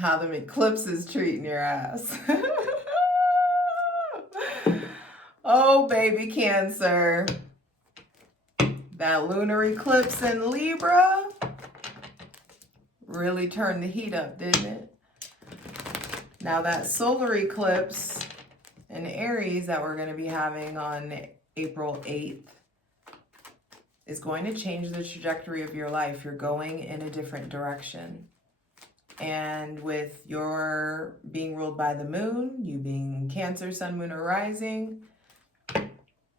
how them eclipses treating your ass. Oh, baby Cancer. That lunar eclipse in Libra really turned the heat up, didn't it? Now that solar eclipse in Aries that we're going to be having on April 8th is going to change the trajectory of your life. You're going in a different direction. And with your being ruled by the moon, you being Cancer, sun, moon, or rising,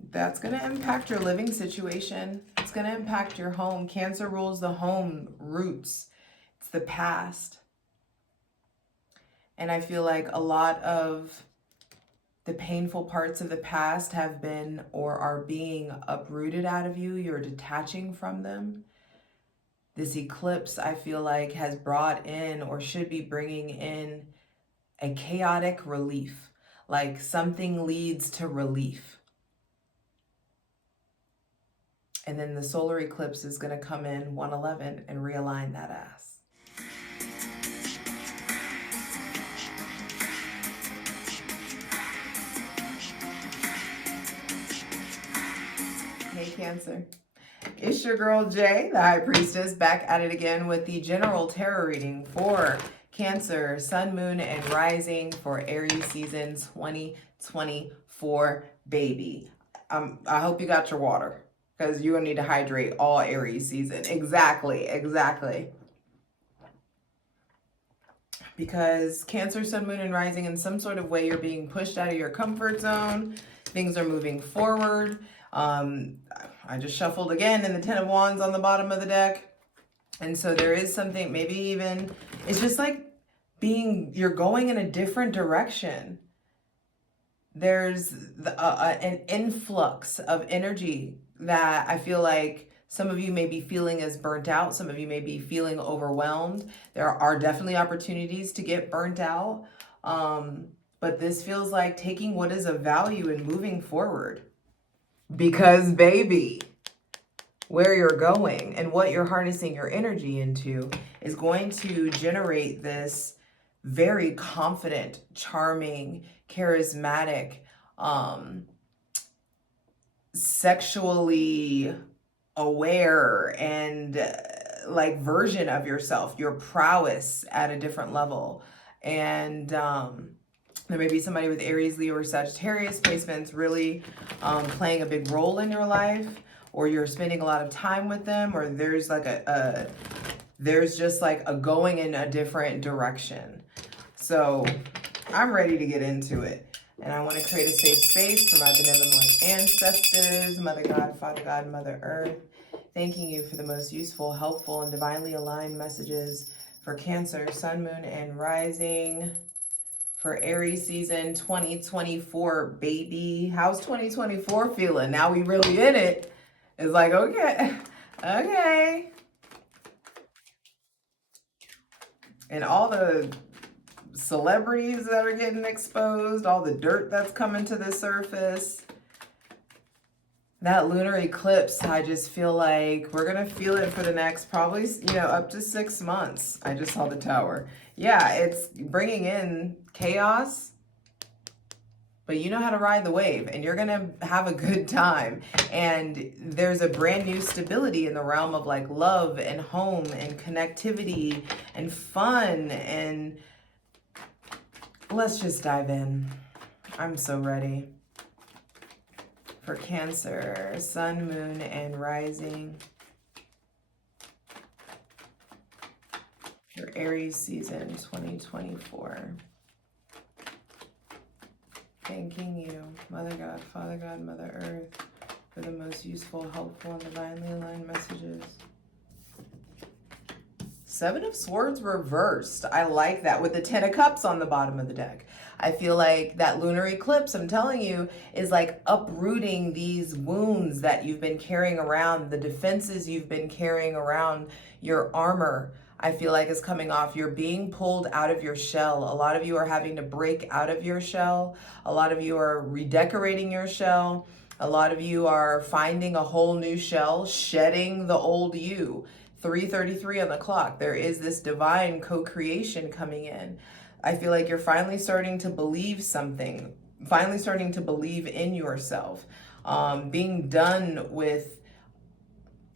that's going to impact your living situation. It's going to impact your home. Cancer rules the home roots. It's the past. And I feel like a lot of the painful parts of the past have been or are being uprooted out of you. You're detaching from them. This eclipse, I feel like, has brought in or should be bringing in a chaotic relief. Like something leads to relief. And then the solar eclipse is going to come in 111 and realign that ass. Hey, Cancer. It's your girl, Jay, the High Priestess, back at it again with the general tarot reading for Cancer, Sun, Moon, and Rising for Aries season 2024, baby. I hope you got your water because you're going to need to hydrate all Aries season. Exactly. Because Cancer, Sun, Moon, and Rising, in some sort of way, you're being pushed out of your comfort zone. Things are moving forward. I just shuffled again in the Ten of Wands on the bottom of the deck. And so there is something, maybe even, it's just like you're going in a different direction. There's an influx of energy that I feel like some of you may be feeling as burnt out. Some of you may be feeling overwhelmed. There are definitely opportunities to get burnt out. But this feels like taking what is of value and moving forward. Because, baby, where you're going and what you're harnessing your energy into is going to generate this very confident, charming, charismatic, sexually aware and like version of yourself, your prowess at a different level. And there may be somebody with Aries, Leo, or Sagittarius placements really playing a big role in your life, or you're spending a lot of time with them, or there's like there's just like a going in a different direction. So I'm ready to get into it. And I want to create a safe space for my benevolent ancestors, Mother God, Father God, Mother Earth, thanking you for the most useful, helpful, and divinely aligned messages for Cancer, Sun, Moon, and Rising for Aries season 2024, baby. How's 2024 feeling? Now we really in it. It's like, okay. And all the celebrities that are getting exposed, all the dirt that's coming to the surface. That lunar eclipse, I just feel like we're going to feel it for the next probably, up to 6 months. I just saw the tower. Yeah, it's bringing in chaos, but you know how to ride the wave and you're going to have a good time. And there's a brand new stability in the realm of like love and home and connectivity and fun. And let's just dive in. I'm so ready. For Cancer, Sun, Moon, and Rising. For Aries season 2024. Thanking you, Mother God, Father God, Mother Earth, for the most useful, helpful, and divinely aligned messages. Seven of Swords reversed. I like that with the Ten of Cups on the bottom of the deck. I feel like that lunar eclipse, I'm telling you, is like uprooting these wounds that you've been carrying around, the defenses you've been carrying around, your armor, I feel like is coming off. You're being pulled out of your shell. A lot of you are having to break out of your shell. A lot of you are redecorating your shell. A lot of you are finding a whole new shell, shedding the old you. 3:33 on the clock. There is this divine co-creation coming in. I feel like you're finally starting to believe something, finally starting to believe in yourself, being done with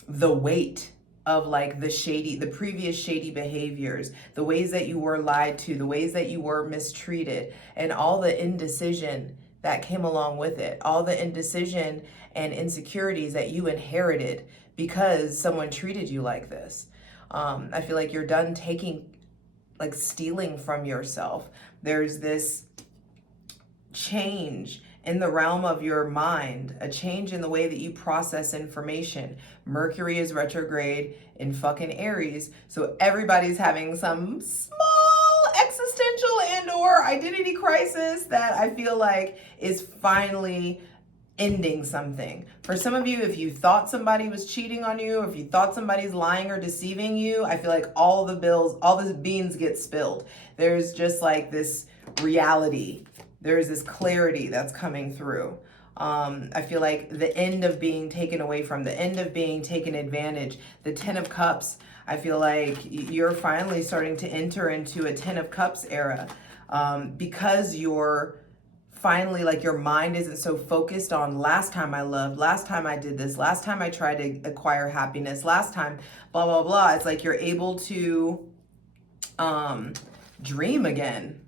the weight of like the previous shady behaviors, the ways that you were lied to, the ways that you were mistreated, and all the indecision that came along with it, all the indecision and insecurities that you inherited because someone treated you like this. I feel like you're done stealing from yourself. There's this change in the realm of your mind, a change in the way that you process information. Mercury is retrograde in fucking Aries, so everybody's having some small existential and or identity crisis that I feel like is finally ending something. For some of you, if you thought somebody was cheating on you, or if you thought somebody's lying or deceiving you, I feel like all the beans get spilled. There's just like this reality. There's this clarity that's coming through. I feel like the end of being taken away from, the end of being taken advantage, the 10 of Cups, I feel like you're finally starting to enter into a 10 of Cups era, because you're finally, like, your mind isn't so focused on last time I loved, last time I did this, last time I tried to acquire happiness, last time, blah, blah, blah. It's like you're able to dream again.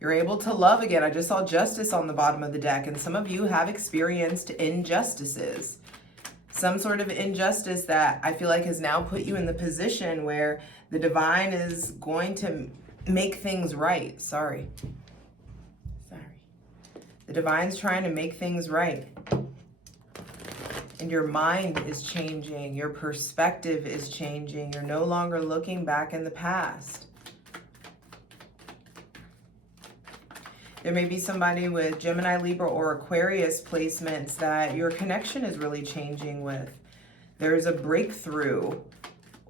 You're able to love again. I just saw Justice on the bottom of the deck, and some of you have experienced injustices. Some sort of injustice that I feel like has now put you in the position where the divine is going to make things right. Sorry. The divine's trying to make things right. And your mind is changing. Your perspective is changing. You're no longer looking back in the past. There may be somebody with Gemini, Libra, or Aquarius placements that your connection is really changing with. There's a breakthrough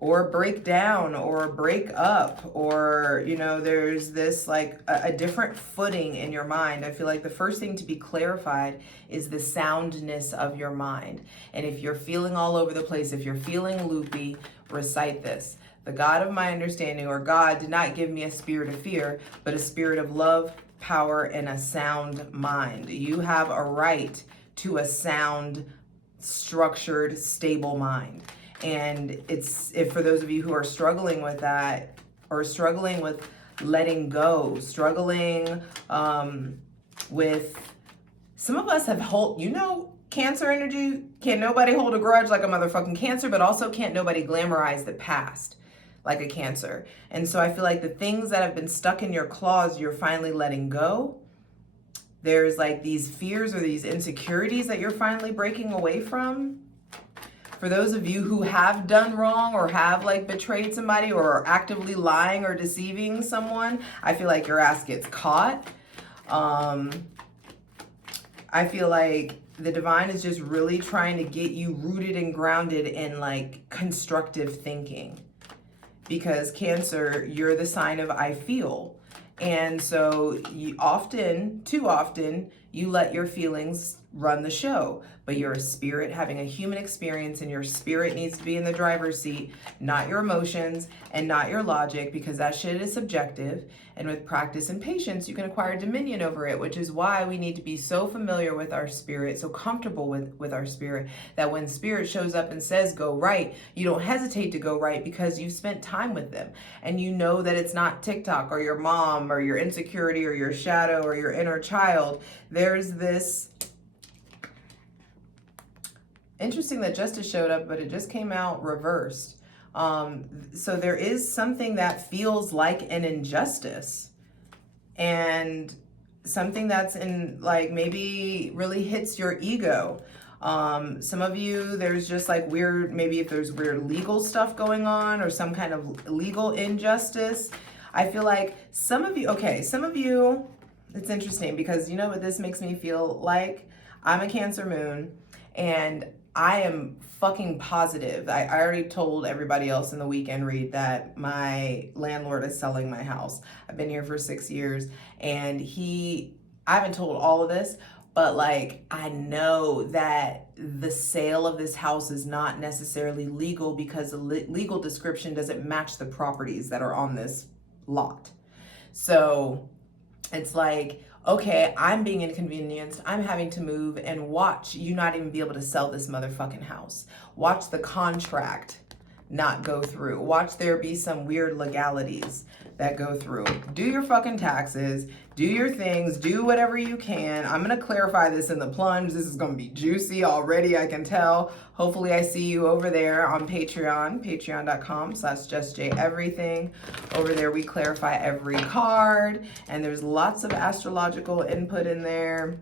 or breakdown or break up, or, you know, there's this like a different footing in your mind. I feel like the first thing to be clarified is the soundness of your mind. And if you're feeling all over the place, if you're feeling loopy, recite this. The God of my understanding, or God, did not give me a spirit of fear, but a spirit of love, power, and a sound mind. You have a right to a sound, structured, stable mind. And if for those of you who are struggling with that, or struggling with letting go, struggling with, some of us have Cancer energy, can't nobody hold a grudge like a motherfucking Cancer, but also can't nobody glamorize the past like a Cancer. And so I feel like the things that have been stuck in your claws, you're finally letting go. There's like these fears or these insecurities that you're finally breaking away from. For those of you who have done wrong or have like betrayed somebody or are actively lying or deceiving someone, I feel like your ass gets caught. I feel like the divine is just really trying to get you rooted and grounded in like constructive thinking. Because Cancer, you're the sign of I feel. And so you too often, you let your feelings run the show. But you're a spirit having a human experience, and your spirit needs to be in the driver's seat, not your emotions and not your logic, because that shit is subjective. And with practice and patience, you can acquire dominion over it, which is why we need to be so familiar with our spirit, so comfortable with our spirit, that when spirit shows up and says go right, you don't hesitate to go right, because you've spent time with them. And you know that it's not TikTok or your mom or your insecurity or your shadow or your inner child. There's this, interesting that Justice showed up, but it just came out reversed. So there is something that feels like an injustice, and something that's in like maybe really hits your ego. Some of you, there's just like weird, maybe if there's weird legal stuff going on or some kind of legal injustice. I feel like some of you, it's interesting because you know what this makes me feel like? I'm a Cancer moon, and I am fucking positive. I already told everybody else in the weekend read that my landlord is selling my house. I've been here for 6 years, and I haven't told all of this, but like, I know that the sale of this house is not necessarily legal because the legal description doesn't match the properties that are on this lot. So it's like, okay, I'm being inconvenienced. I'm having to move and watch you not even be able to sell this motherfucking house. Watch the contract not go through. Watch there be some weird legalities that go through. Do your fucking taxes, do your things, do whatever you can. I'm gonna clarify this in the plunge. This is gonna be juicy already, I can tell. Hopefully I see you over there on Patreon, patreon.com/JustJEverything. Over there we clarify every card, and there's lots of astrological input in there,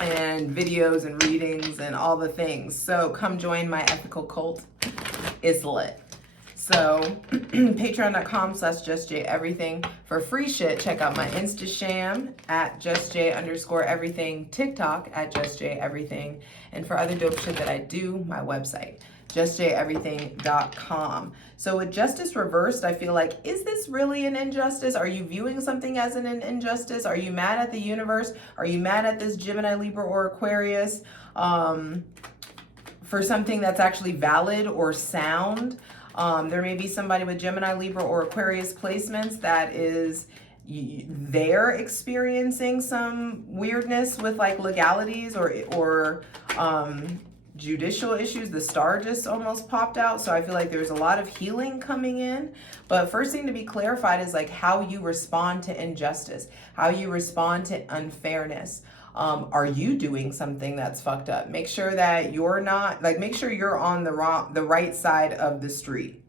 and videos and readings and all the things. So come join my ethical cult. It's lit. So patreon.com/JustJEverything for free shit. Check out my Instasham at JustJ_everything, TikTok at JustJEverything, and for other dope shit that I do, my website, JustJEverything.com. So with justice reversed, I feel like, is this really an injustice? Are you viewing something as an injustice? Are you mad at the universe? Are you mad at this Gemini, Libra, or Aquarius for something that's actually valid or sound? There may be somebody with Gemini, Libra, or Aquarius placements that is, they're experiencing some weirdness with like legalities or judicial issues. The star just almost popped out. So I feel like there's a lot of healing coming in. But first thing to be clarified is like how you respond to injustice, how you respond to unfairness. Are you doing something that's fucked up? Make sure that you're not, like, make sure you're on the right side of the street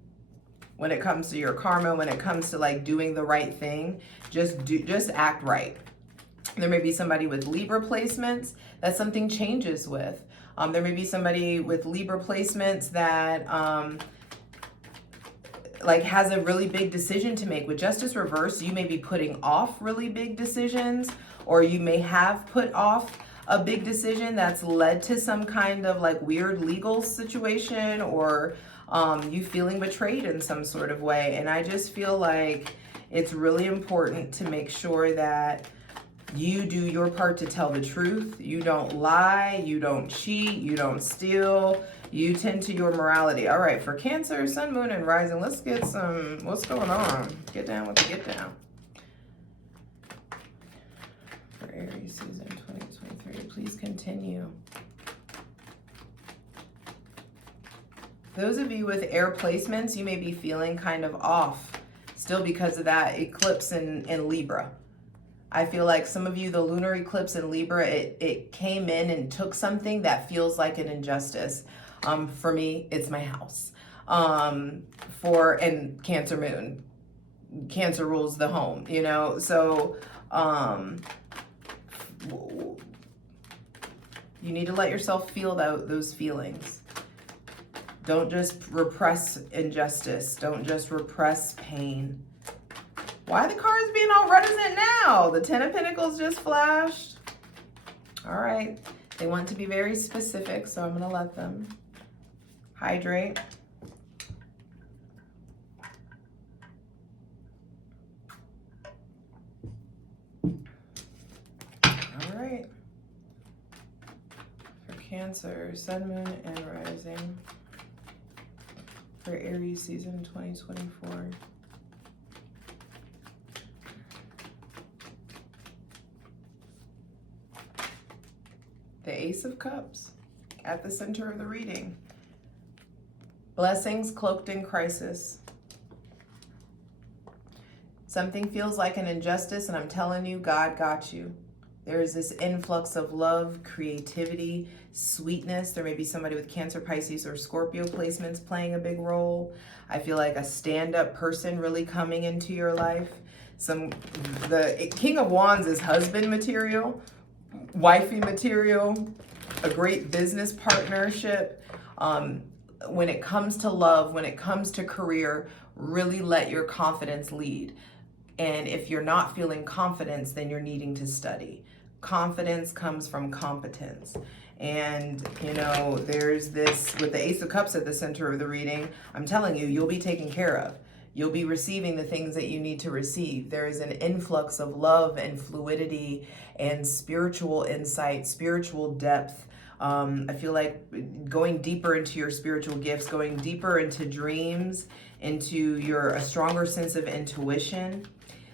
when it comes to your karma, when it comes to like doing the right thing. Just act right. There may be somebody with Libra placements that something changes with. There may be somebody with Libra placements that like has a really big decision to make. With justice reversed, you may be putting off really big decisions, or you may have put off a big decision that's led to some kind of like weird legal situation, or you feeling betrayed in some sort of way. And I just feel like it's really important to make sure that you do your part to tell the truth. You don't lie, you don't cheat, you don't steal, you tend to your morality. All right, for Cancer, Sun, Moon, and Rising, let's get some, what's going on? Get down with the get down. For Aries season 2023, please continue. Those of you with air placements, you may be feeling kind of off still because of that eclipse in Libra. I feel like some of you, the lunar eclipse in Libra, it came in and took something that feels like an injustice. For me, it's my house. And Cancer Moon. Cancer rules the home, you know? So you need to let yourself feel those feelings. Don't just repress injustice. Don't just repress pain. Why are the cards being all reticent now? The Ten of Pentacles just flashed. All right. They want to be very specific, so I'm going to let them hydrate. All right. For Cancer, Sun, Moon, and Rising. For Aries season 2024. The Ace of Cups at the center of the reading. Blessings cloaked in crisis. Something feels like an injustice, and I'm telling you, God got you. There is this influx of love, creativity, sweetness. There may be somebody with Cancer, Pisces, or Scorpio placements playing a big role. I feel like a stand-up person really coming into your life. The King of Wands is husband material, wifey material, a great business partnership. When it comes to love, when it comes to career, really let your confidence lead. And if you're not feeling confidence, then you're needing to study. Confidence comes from competence. And, you know, there's this, with the Ace of Cups at the center of the reading, I'm telling you, you'll be taken care of. You'll be receiving the things that you need to receive. There is an influx of love and fluidity and spiritual insight, spiritual depth. I feel like going deeper into your spiritual gifts, going deeper into dreams, into a stronger sense of intuition.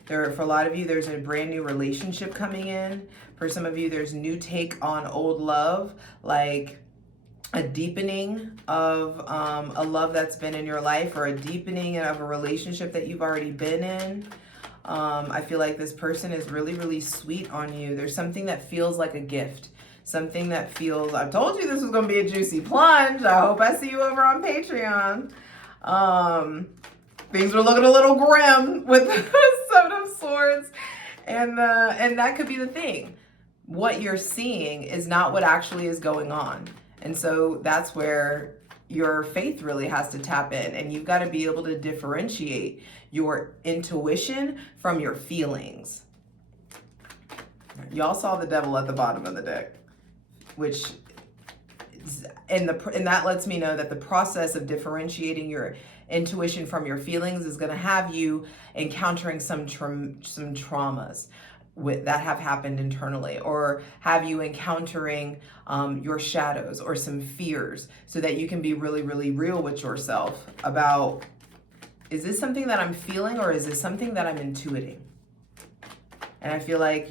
For a lot of you, there's a brand new relationship coming in. For some of you, there's new take on old love, like a deepening of a love that's been in your life, or a deepening of a relationship that you've already been in. I feel like this person is really, really sweet on you. There's something that feels like a gift. Something that feels, I told you this was going to be a juicy plunge. I hope I see you over on Patreon. Things were looking a little grim with the Seven of Swords. And that could be the thing. What you're seeing is not what actually is going on. And so that's where your faith really has to tap in. And you've got to be able to differentiate your intuition from your feelings. Y'all saw the devil at the bottom of the deck, which and that lets me know that the process of differentiating your intuition from your feelings is going to have you encountering some traumas that have happened internally, or have you encountering your shadows or some fears, so that you can be really, really real with yourself about, is this something that I'm feeling, or is this something that I'm intuiting? And I feel like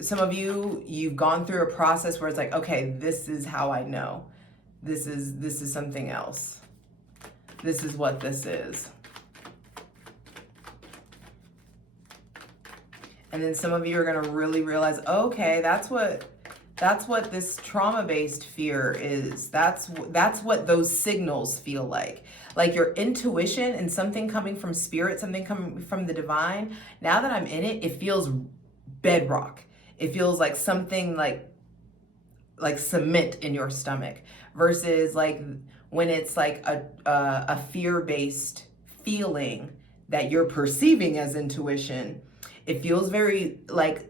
some of you, you've gone through a process where it's like, okay, this is how I know. This is something else. This is what this is. And then some of you are going to really realize, okay, that's what this trauma-based fear is. That's what those signals feel like. Like your intuition and something coming from spirit, something coming from the divine. Now that I'm in it, it feels bedrock. It feels like something like cement in your stomach, versus like when it's like a fear-based feeling that you're perceiving as intuition. It feels very like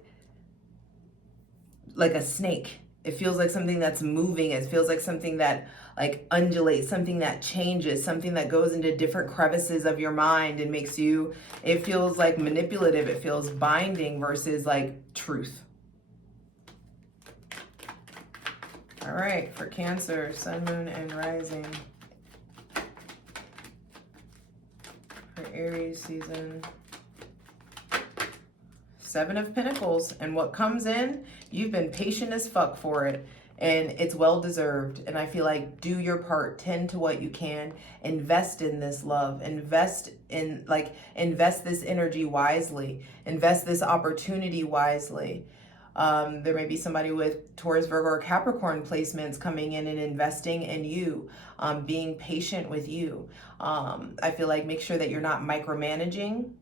a snake. It feels like something that's moving. It feels like something that like undulates, something that changes, something that goes into different crevices of your mind and makes you, it feels like manipulative. It feels binding versus like truth. All right, for Cancer, Sun, Moon, and Rising. For Aries season. Seven of Pentacles, and what comes in, you've been patient as fuck for it, and it's well deserved. And I feel like do your part, tend to what you can, invest in this love, invest this energy wisely, invest this opportunity wisely. There may be somebody with Taurus, Virgo, or Capricorn placements coming in and investing in you, being patient with you. I feel like make sure that you're not micromanaging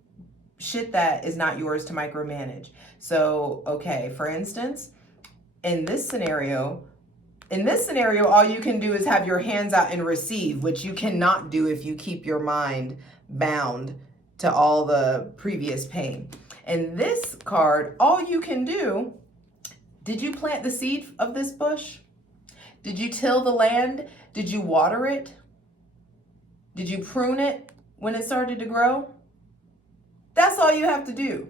shit that is not yours to micromanage. So, okay, for instance, in this scenario, all you can do is have your hands out and receive, which you cannot do if you keep your mind bound to all the previous pain. And this card, all you can do, did you plant the seed of this bush? Did you till the land? Did you water it? Did you prune it when it started to grow? That's all you have to do.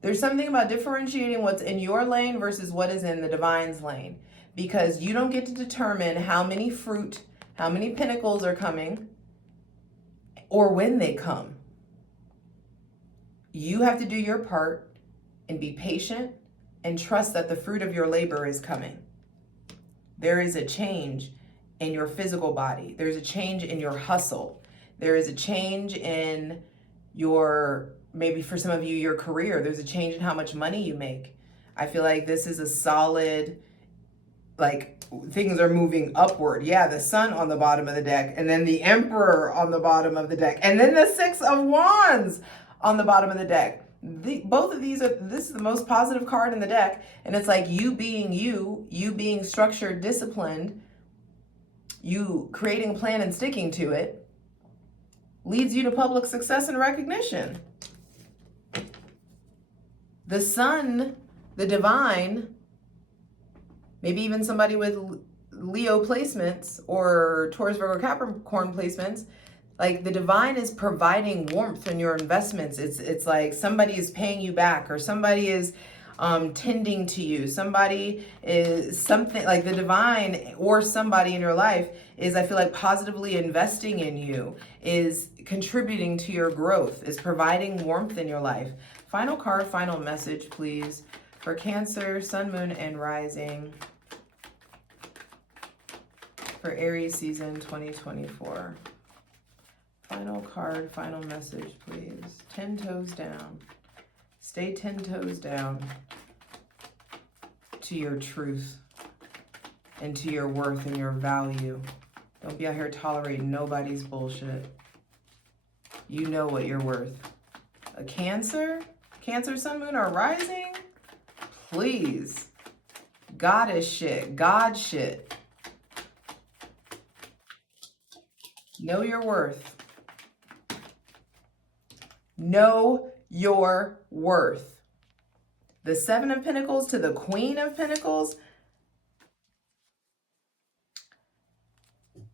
There's something about differentiating what's in your lane versus what is in the divine's lane, because you don't get to determine how many fruit, how many pentacles are coming, or when they come. You have to do your part and be patient and trust that the fruit of your labor is coming. There is a change in your physical body. There's a change in your hustle. There is a change in your, maybe for some of you, your career. There's a change in how much money you make. I feel like this is a solid, like things are moving upward. Yeah, the Sun on the bottom of the deck, and then the Emperor on the bottom of the deck, and then the Six of Wands on the bottom of the deck. Both of these this is the most positive card in the deck, and it's like you being you being structured, disciplined, you creating a plan and sticking to it, leads you to public success and recognition. The Sun, the divine, maybe even somebody with Leo placements or Taurus, Virgo, Capricorn placements, like the divine is providing warmth in your investments. It's like somebody is paying you back, or somebody is tending to you. Somebody is something like the divine, or somebody in your life is, I feel like, positively investing in you, is contributing to your growth, is providing warmth in your life. Final card, final message, please, for Cancer, Sun, Moon, and Rising for Aries season 2024. Final card, final message, please. 10 toes down. Stay 10 toes down to your truth and to your worth and your value. Don't be out here tolerating nobody's bullshit. You know what you're worth. A Cancer, Sun, Moon, or Rising? Please. Goddess shit. God shit. Know your worth. Know your worth. The Seven of Pentacles to the Queen of Pentacles.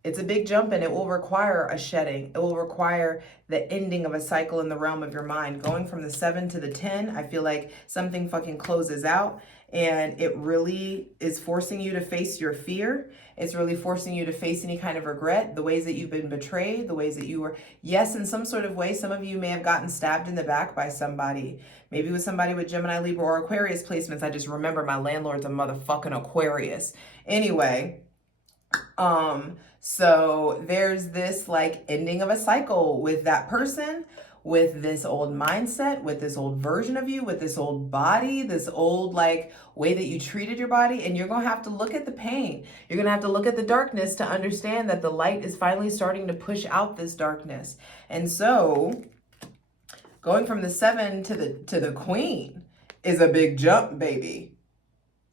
It's a big jump, and it will require a shedding. It will require the ending of a cycle in the realm of your mind. Going from the 7 to the 10, I feel like something fucking closes out, and it really is forcing you to face your fear. It's really forcing you to face any kind of regret, the ways that you've been betrayed, the ways that you were, yes, in some sort of way, some of you may have gotten stabbed in the back by somebody. Maybe with somebody with Gemini, Libra, or Aquarius placements. I just remember my landlord's a motherfucking Aquarius. Anyway, so there's this like ending of a cycle with that person, with this old mindset, with this old version of you, with this old body, this old like way that you treated your body. And you're going to have to look at the pain. You're going to have to look at the darkness to understand that the light is finally starting to push out this darkness. And so going from the 7 to the Queen is a big jump, baby.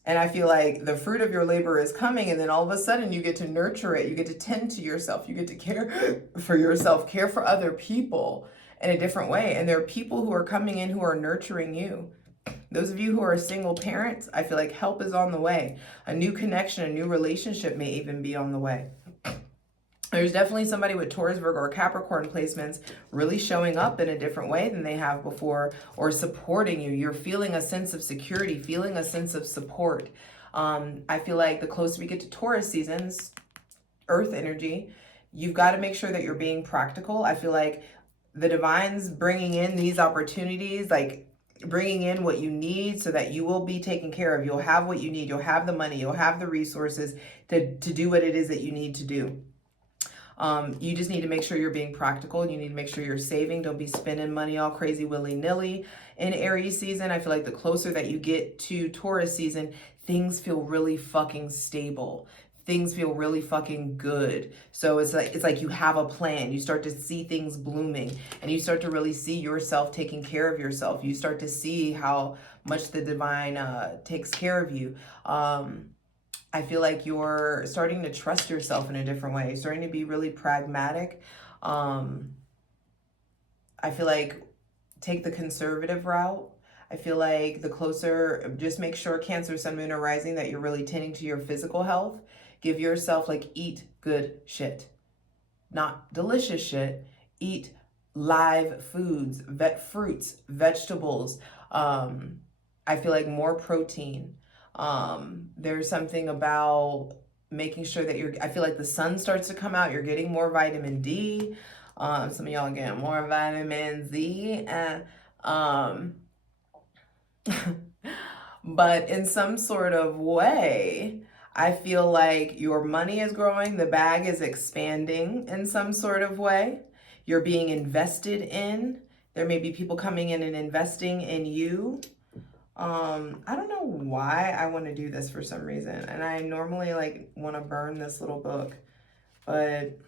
And I feel like the fruit of your labor is coming, and then all of a sudden you get to nurture it. You get to tend to yourself. You get to care for yourself, care for other people in a different way. And there are people who are coming in who are nurturing you. Those of you who are single parents, I feel like help is on the way. A new connection, a new relationship may even be on the way. There's definitely somebody with Taurus, Virgo, or Capricorn placements really showing up in a different way than they have before, or supporting you. You're feeling a sense of security, feeling a sense of support. I feel like the closer we get to Taurus seasons, Earth energy, you've got to make sure that you're being practical. I feel like the divine's bringing in these opportunities, like bringing in what you need so that you will be taken care of. You'll have what you need. You'll have the money. You'll have the resources to do what it is that you need to do. You just need to make sure you're being practical. You need to make sure you're saving. Don't be spending money all crazy willy-nilly in Aries season. I feel like the closer that you get to Taurus season, things feel really fucking stable. Things feel really fucking good. So it's like you have a plan. You start to see things blooming, and you start to really see yourself taking care of yourself. You start to see how much the divine takes care of you. I feel like you're starting to trust yourself in a different way. You're starting to be really pragmatic. I feel like take the conservative route. I feel like the closer, just make sure Cancer, Sun, Moon, or Rising that you're really tending to your physical health. Give yourself, like, eat good shit. Not delicious shit. Eat live foods, fruits, vegetables. I feel like more protein. There's something about making sure that I feel like the sun starts to come out. You're getting more vitamin D. Some of y'all getting more vitamin Z. But in some sort of way, I feel like your money is growing. The bag is expanding in some sort of way. You're being invested in. There may be people coming in and investing in you. I don't know why I want to do this for some reason, and I normally like want to burn this little book, but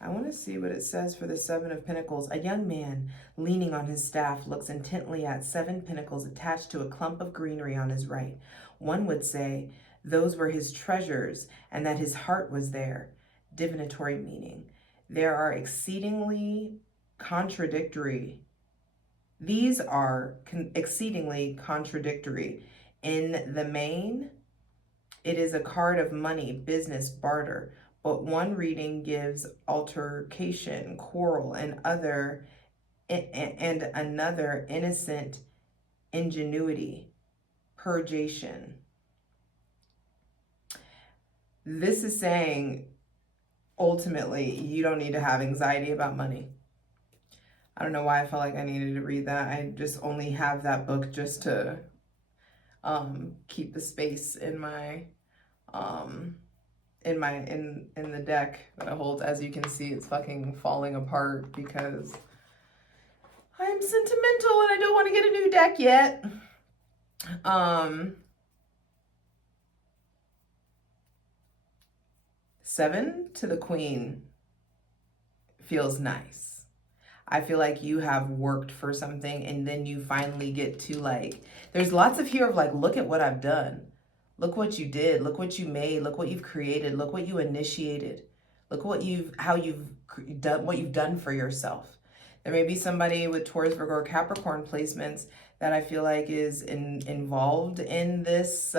I want to see what it says for the 7 of Pentacles. A young man leaning on his staff looks intently at 7 pentacles attached to a clump of greenery on his right. One would say those were his treasures and that his heart was there. Divinatory meaning. There are exceedingly contradictory. These are exceedingly contradictory. In the main, It is a card of money, business, barter. But one reading gives altercation, quarrel, and another innocent ingenuity, purgation. This is saying, ultimately, you don't need to have anxiety about money. I don't know why I felt like I needed to read that. I just only have that book just to keep the space in my in the deck that I hold. As you can see, it's fucking falling apart because I'm sentimental and I don't want to get a new deck yet. 7 to the Queen feels nice. I feel like you have worked for something and then you finally get to like, there's lots of here of like, look at what I've done. Look what you did. Look what you made. Look what you've created. Look what you initiated. Look what how you've done, what you've done for yourself. There may be somebody with Taurus, Virgo, or Capricorn placements that I feel like is involved in this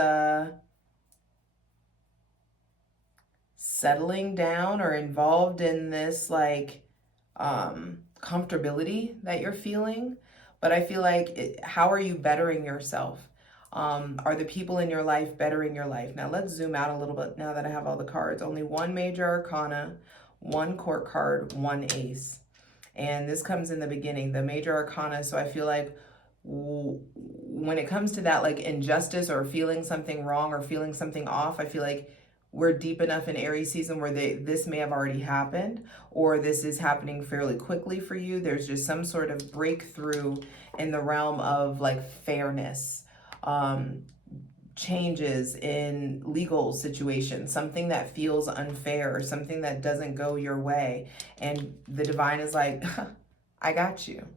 settling down, or involved in this like comfortability that you're feeling. But I feel like, how are you bettering yourself? Are the people in your life bettering your life? Now let's zoom out a little bit now that I have all the cards. Only one major arcana, one court card, one ace. And this comes in the beginning, the major arcana. So I feel like when it comes to that like injustice or feeling something wrong or feeling something off, I feel like we're deep enough in Aries season where this may have already happened, or this is happening fairly quickly for you. There's just some sort of breakthrough in the realm of like fairness, changes in legal situations, something that feels unfair, or something that doesn't go your way. And the divine is like, I got you.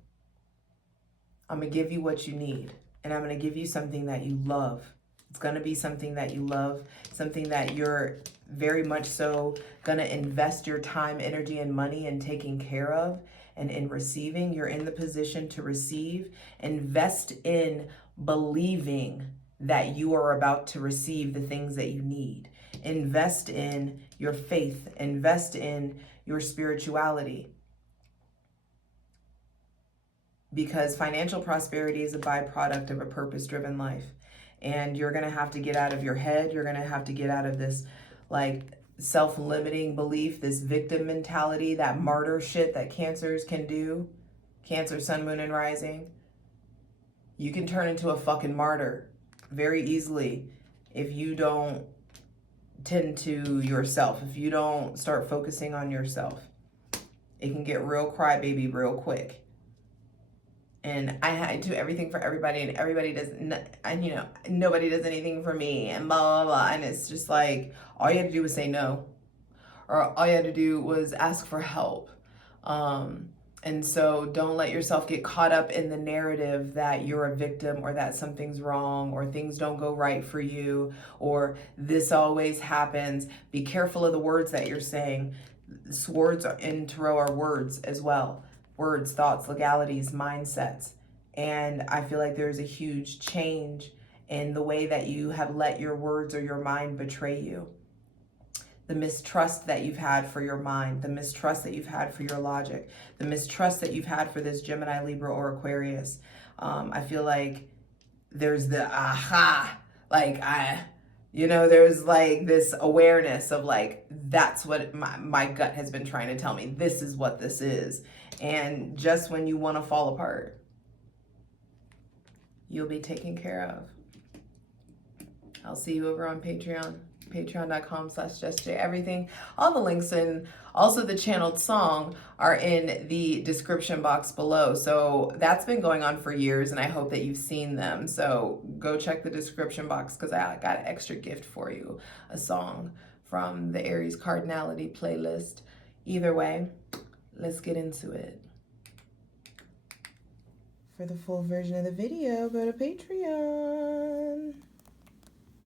I'm gonna give you what you need. And I'm gonna give you something that you love. It's gonna be something that you love, something that you're very much so gonna invest your time, energy, and money in taking care of and in receiving. You're in the position to receive. Invest in believing that you are about to receive the things that you need. Invest in your faith. Invest in your spirituality. Because financial prosperity is a byproduct of a purpose-driven life. And you're going to have to get out of your head. You're going to have to get out of this like self-limiting belief, this victim mentality, that martyr shit that Cancers can do. Cancer, Sun, Moon, and Rising. You can turn into a fucking martyr very easily if you don't tend to yourself, if you don't start focusing on yourself. It can get real crybaby real quick. And I do everything for everybody, and everybody does, and you know, nobody does anything for me, and blah, blah, blah. And it's just like, all you had to do was say no, or all you had to do was ask for help. And so don't let yourself get caught up in the narrative that you're a victim, or that something's wrong, or things don't go right for you, or this always happens. Be careful of the words that you're saying. Words in tarot are words as well. Words, thoughts, legalities, mindsets. And I feel like there's a huge change in the way that you have let your words or your mind betray you. The mistrust that you've had for your mind, the mistrust that you've had for your logic, the mistrust that you've had for this Gemini, Libra, or Aquarius. I feel like there's the aha, like there's like this awareness of like, that's what my gut has been trying to tell me. This is what this is. And just when you want to fall apart, you'll be taken care of. I'll see you over on Patreon. Patreon.com/JustJEverything. All the links and also the channeled song are in the description box below. So that's been going on for years, and I hope that you've seen them. So go check the description box, because I got an extra gift for you, a song from the Aries Cardinality playlist. Either way, let's get into it. For the full version of the video, go to Patreon.